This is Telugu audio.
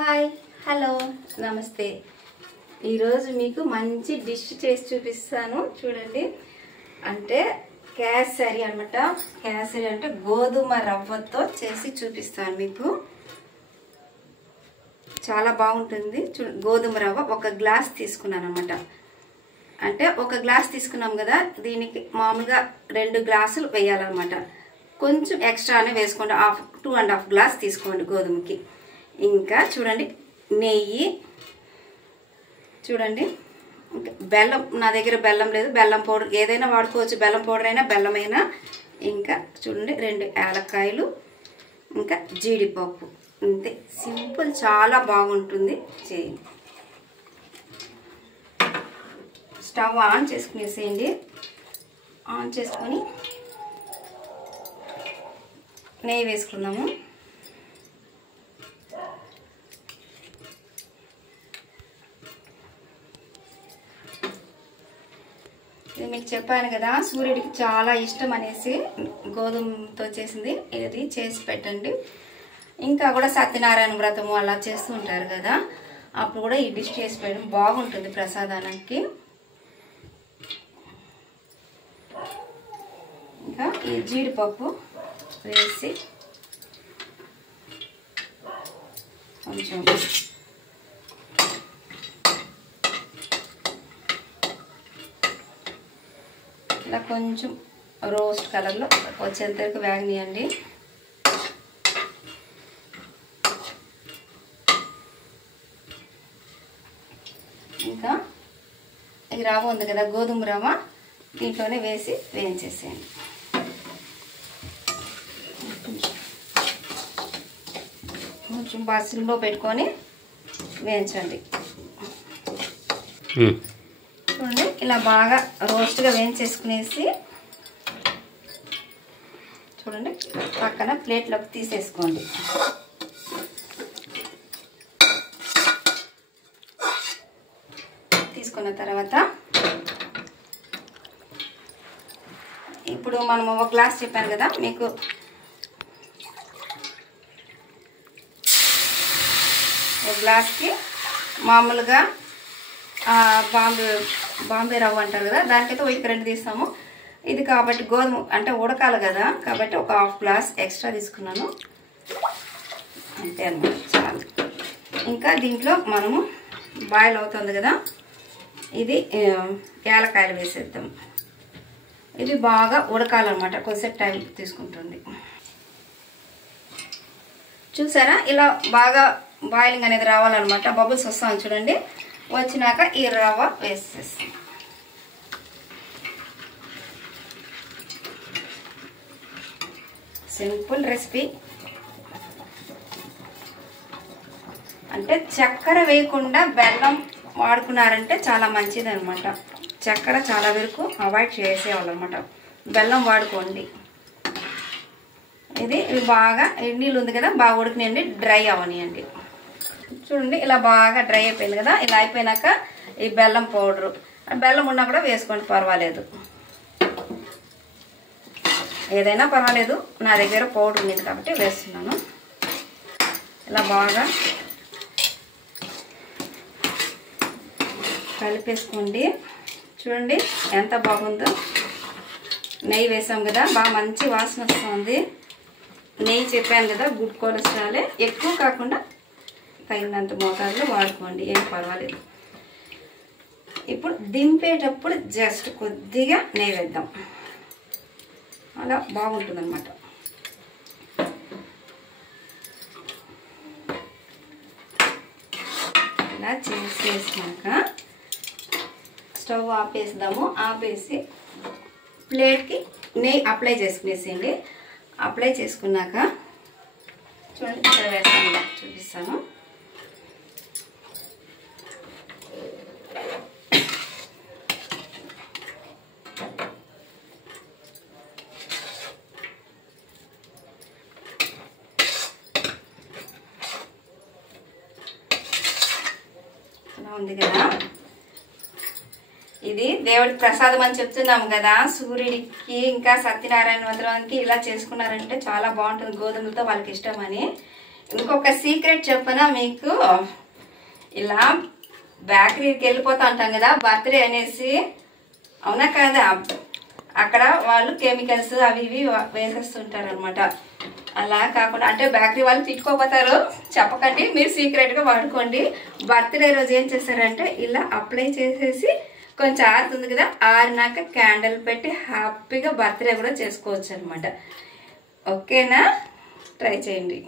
హాయ్ హలో నమస్తే ఈరోజు మీకు మంచి డిష్ చేసి చూపిస్తాను చూడండి. అంటే కేసరి అన్నమాట. కేసరి అంటే గోధుమ రవ్వతో చేసి చూపిస్తాను మీకు. చాలా బాగుంటుంది. గోధుమ రవ్వ ఒక గ్లాస్ తీసుకున్నాను అన్నమాట. అంటే ఒక గ్లాస్ తీసుకున్నాం కదా, దీనికి మామూలుగా 2 గ్లాసులు వేయాలన్నమాట. కొంచెం ఎక్స్ట్రానే వేసుకోండి, 2.5 గ్లాస్ తీసుకోండి గోధుమకి. ఇంకా చూడండి నెయ్యి, చూడండి బెల్లం. నా దగ్గర బెల్లం లేదు, బెల్లం పౌడర్ ఏదైనా వాడుకోవచ్చు, బెల్లం పౌడర్ అయినా బెల్లమైనా. ఇంకా చూడండి 2 యాలక్కాయలు, ఇంకా జీడిపప్పు. అంతే, సింపుల్, చాలా బాగుంటుంది. చేయండి. Stove on చేసుకునేసేయండి. ఆన్ చేసుకొని నెయ్యి వేసుకుందాము. ఇది మీకు చెప్పాను కదా, సూర్యుడికి చాలా ఇష్టం అనేసి గోధుమతో చేసింది. ఇది చేసి పెట్టండి. ఇంకా కూడా సత్యనారాయణ వ్రతము అలా చేస్తూ ఉంటారు కదా, అప్పుడు కూడా ఈ డిష్ చేసి పెట్టడం బాగుంటుంది ప్రసాదానికి. ఇంకా ఈ జీడిపప్పు వేసి కొంచెం ఇలా కొంచెం రోస్ట్ కలర్లో వచ్చేంత వరకు వేగనీయండి. ఇంకా ఈ రవ్వ ఉంది కదా, గోధుమ రవ్వ, దీంట్లోనే వేసి వేయించేసేయండి. కొంచెం బాసిల్లో పెట్టుకొని వేయించండి. చూడండి, ఇలా బాగా రోస్ట్గా వేయించేసుకునేసి చూడండి పక్కన ప్లేట్లోకి తీసేసుకోండి. తీసుకున్న తర్వాత ఇప్పుడు మనం ఒక గ్లాస్ చెప్పాను కదా మీకు, ఒక గ్లాస్కి మామూలుగా బాంబే రవ్వ అంటారు కదా, దానికైతే 1 తీస్తాము. ఇది కాబట్టి గోధుమ అంటే ఉడకాలి కదా, కాబట్టి ఒక 1/2 గ్లాస్ ఎక్స్ట్రా తీసుకున్నాను. అంతే అన్నమాట, చాలు. ఇంకా దీంట్లో మనము బాయిల్ అవుతుంది కదా, ఇది యాలక్కాయలు వేసేద్దాం. ఇది బాగా ఉడకాలన్నమాట, కొద్దిసేపు టైం తీసుకుంటుంది. చూసారా, ఇలా బాగా బాయిలింగ్ అనేది రావాలన్నమాట, బబుల్స్ వస్తాను చూడండి. వచ్చినాక ఈ రవ్వ వేసేస్తాం. Simple recipe. అంటే చక్కెర వేయకుండా బెల్లం వాడుకున్నారంటే చాలా మంచిది అనమాట. చక్కెర చాలా వరకు అవాయిడ్ చేసేవాళ్ళనమాట, బెల్లం వాడుకోండి. ఇది బాగా నీళ్ళు ఉంది కదా, బాగా ఉడికినండి, డ్రై అవనియండి. చూడండి ఇలా బాగా డ్రై అయిపోయింది కదా. ఇలా అయిపోయినాక ఈ బెల్లం పౌడరు, బెల్లం ఉన్నా కూడా వేసుకోండి, పర్వాలేదు, ఏదైనా పర్వాలేదు. నా దగ్గర పౌడర్ ఉంది కాబట్టి వేస్తున్నాను. ఇలా బాగా కలిపేసుకోండి. చూడండి ఎంత బాగుందో. నెయ్యి వేసాం కదా, బాగా మంచి వాసన వస్తుంది. నెయ్యి చెప్పాను కదా, గుడ్ కొలెస్ట్రాలే, ఎక్కువ కాకుండా తగినంత మోతాదులో వాడుకోండి, ఏం పర్వాలేదు. ఇప్పుడు దింపేటప్పుడు జస్ట్ కొద్దిగా నెయ్యి వేద్దాం, అలా బాగుంటుంది అన్నమాట. ఇలా చేసేసినాక స్టవ్ ఆపేద్దాము. ఆపేసి ప్లేట్కి నెయ్యి అప్లై చేసుకునేసేయండి. అప్లై చేసుకున్నాక చూడండి ఇక్కడ వేస్తాను, చూపిస్తాను. ఉంది కదా, ఇది దేవుడికి ప్రసాదం అని చెప్తున్నాము కదా, సూర్యుడికి ఇంకా సత్యనారాయణ వ్రతానికి ఇలా చేసుకున్నారంటే చాలా బాగుంటుంది. గోధుమలతో వాళ్ళకి ఇష్టమని ఇంకొక సీక్రెట్ చెప్పనా మీకు, ఇలా బేకరీకి వెళ్ళిపోతా ఉంటాం కదా బర్త్డే అనేసి, అవునా కాదా, అక్కడ వాళ్ళు కెమికల్స్ అవి ఇవి వేసేస్తుంటారు అనమాట. అలా కాకుండా అంటే బేకరీ వాళ్ళు తిట్టుకోపోతారు, చెప్పకండి, మీరు సీక్రెట్గా వాడుకోండి. బర్త్డే రోజు ఏం చేస్తారంటే ఇలా అప్లై చేసేసి కొంచెం ఆరుతుంది కదా, ఆరినాక క్యాండిల్ పెట్టి హ్యాపీగా బర్త్డే కూడా చేసుకోవచ్చు అనమాట. ఓకేనా, ట్రై చేయండి.